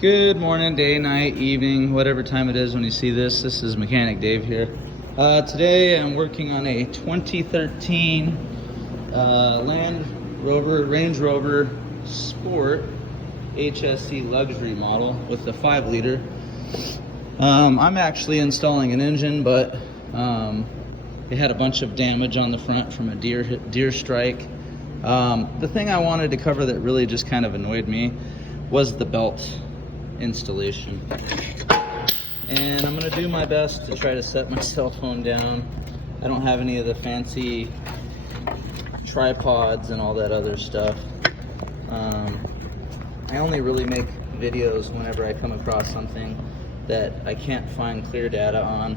Good morning, day, night, evening, whatever time it is when you see this. This is Mechanic Dave here. Today I'm working on a 2013 Range Rover Sport HSE luxury model with the 5-liter. I'm actually installing an engine, but it had a bunch of damage on the front from a deer strike. The thing I wanted to cover that really just kind of annoyed me was the belt installation, and I'm gonna do my best to try to set my cell phone down. I don't have any of the fancy tripods and all that other stuff. I only really make videos whenever I come across something that I can't find clear data on,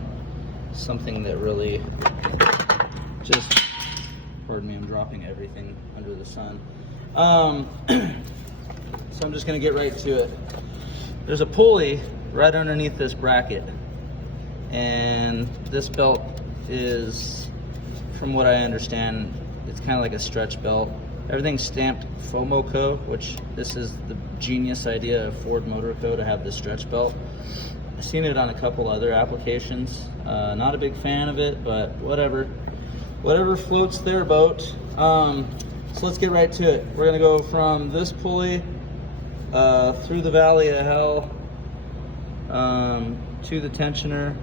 something that really just, pardon me, I'm dropping everything under the sun. So I'm just gonna get right to it. There's a pulley right underneath this bracket, and this belt is, from what I understand, it's kind of like a stretch belt. Everything's stamped FOMO-Co, which this is the genius idea of Ford Motor Co. to have this stretch belt. I've seen it on a couple other applications. Not a big fan of it, but whatever floats their boat. So let's get right to it. We're gonna go from this pulley through the valley of hell to the tensioner,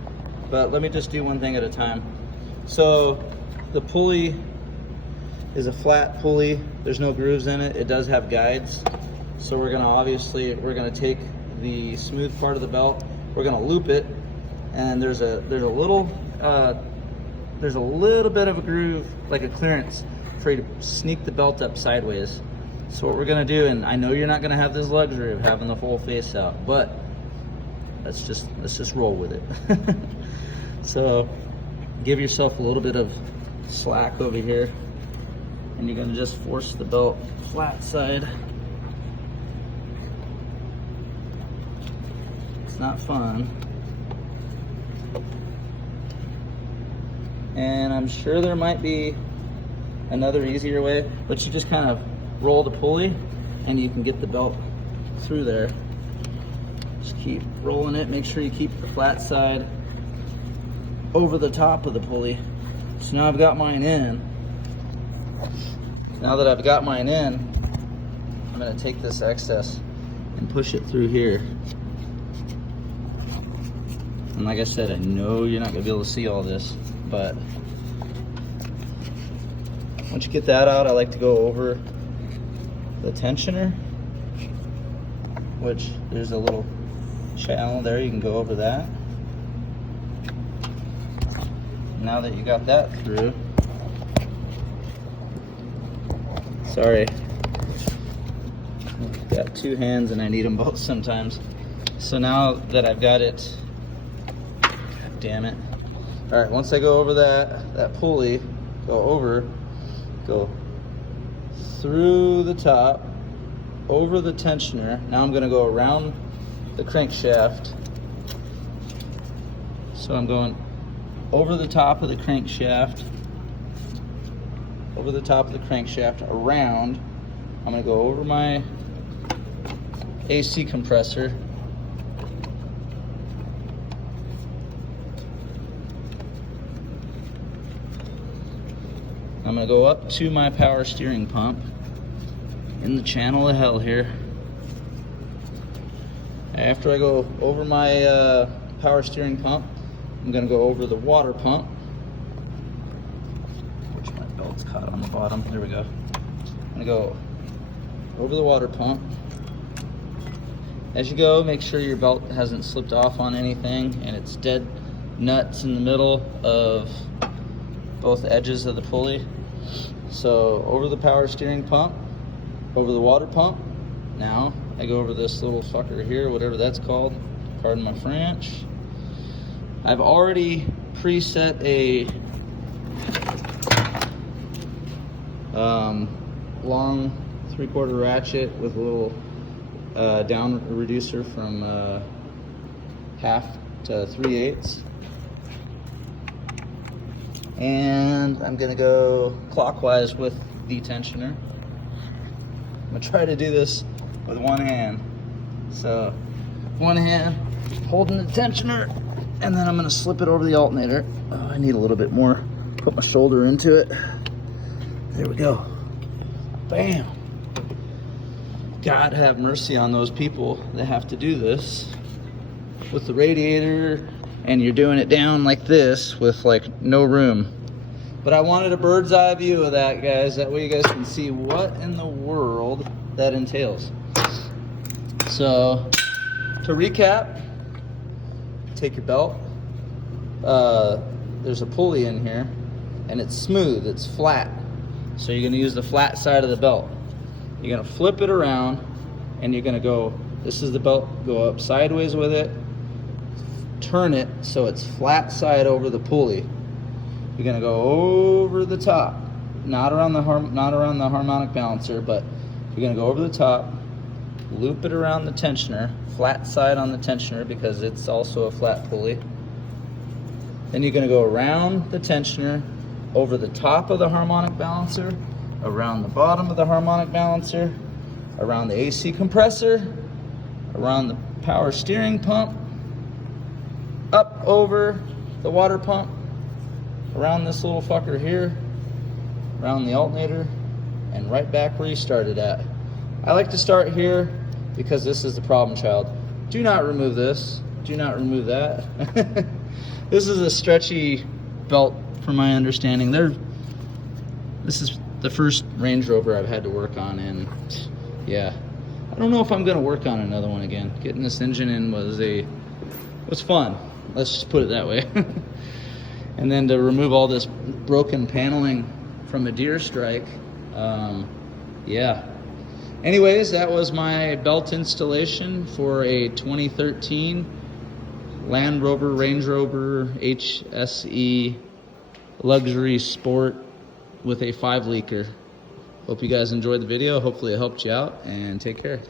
but let me just do one thing at a time. So the pulley is a flat pulley. There's no grooves in it. It does have guides. So we're gonna take the smooth part of the belt, we're gonna loop it, and there's a little bit of a groove, like a clearance, for you to sneak the belt up sideways. So what we're gonna do, and I know you're not gonna have this luxury of having the whole face out, but let's just roll with it. So give yourself a little bit of slack over here, and you're gonna just force the belt flat side. It's not fun. And I'm sure there might be another easier way, but you just kind of roll the pulley and you can get the belt through there. Just keep rolling it. Make sure you keep the flat side over the top of the pulley. So now I've got mine in. Now that I've got mine in, I'm going to take this excess and push it through here. And like I said, I know you're not going to be able to see all this, but once you get that out, I like to go over the tensioner, which there's a little channel there, you can go over that. Now that you got that through, sorry, I've got two hands and I need them both sometimes. So now that I've got it, God damn it. All right, once I go over that pulley, go through the top, over the tensioner. Now I'm gonna go around the crankshaft. So I'm going over the top of the crankshaft, around. I'm gonna go over my AC compressor. I'm gonna go up to my power steering pump in the channel of hell here. After I go over my power steering pump, I'm gonna go over the water pump, which my belt's caught on the bottom. There we go. I'm gonna go over the water pump. As you go, make sure your belt hasn't slipped off on anything and it's dead nuts in the middle of both edges of the pulley. So over the power steering pump, over the water pump. Now I go over this little fucker here, whatever that's called, pardon my French. I've already preset a long 3/4 ratchet with a little down reducer from 1/2 to 3/8. And I'm gonna go clockwise with the tensioner. I'm gonna try to do this with one hand. So one hand holding the tensioner, and then I'm gonna slip it over the alternator. Oh, I need a little bit more. Put my shoulder into it. There we go. Bam. God have mercy on those people that have to do this with the radiator, and you're doing it down like this with like no room. But I wanted a bird's eye view of that, guys. That way you guys can see what in the world that entails. So, to recap, take your belt. There's a pulley in here, and it's smooth, it's flat. So you're gonna use the flat side of the belt. You're gonna flip it around, and you're gonna go, this is the belt, go up sideways with it, turn it so it's flat side over the pulley. You're gonna go over the top, not around the harmonic balancer, but you're gonna go over the top, loop it around the tensioner, flat side on the tensioner because it's also a flat pulley. Then you're gonna go around the tensioner, over the top of the harmonic balancer, around the bottom of the harmonic balancer, around the AC compressor, around the power steering pump, up over the water pump, around this little fucker here, around the alternator, and right back where you started at. I like to start here because this is the problem child. Do not remove this. Do not remove that. This is a stretchy belt from my understanding. This is the first Range Rover I've had to work on, and yeah, I don't know if I'm gonna work on another one again. Getting this engine in was fun. Let's just put it that way. And then to remove all this broken paneling from a deer strike, yeah. Anyways, that was my belt installation for a 2013 Land Rover Range Rover HSE luxury sport with a 5-liter. Hope you guys enjoyed the video. Hopefully it helped you out, and take care.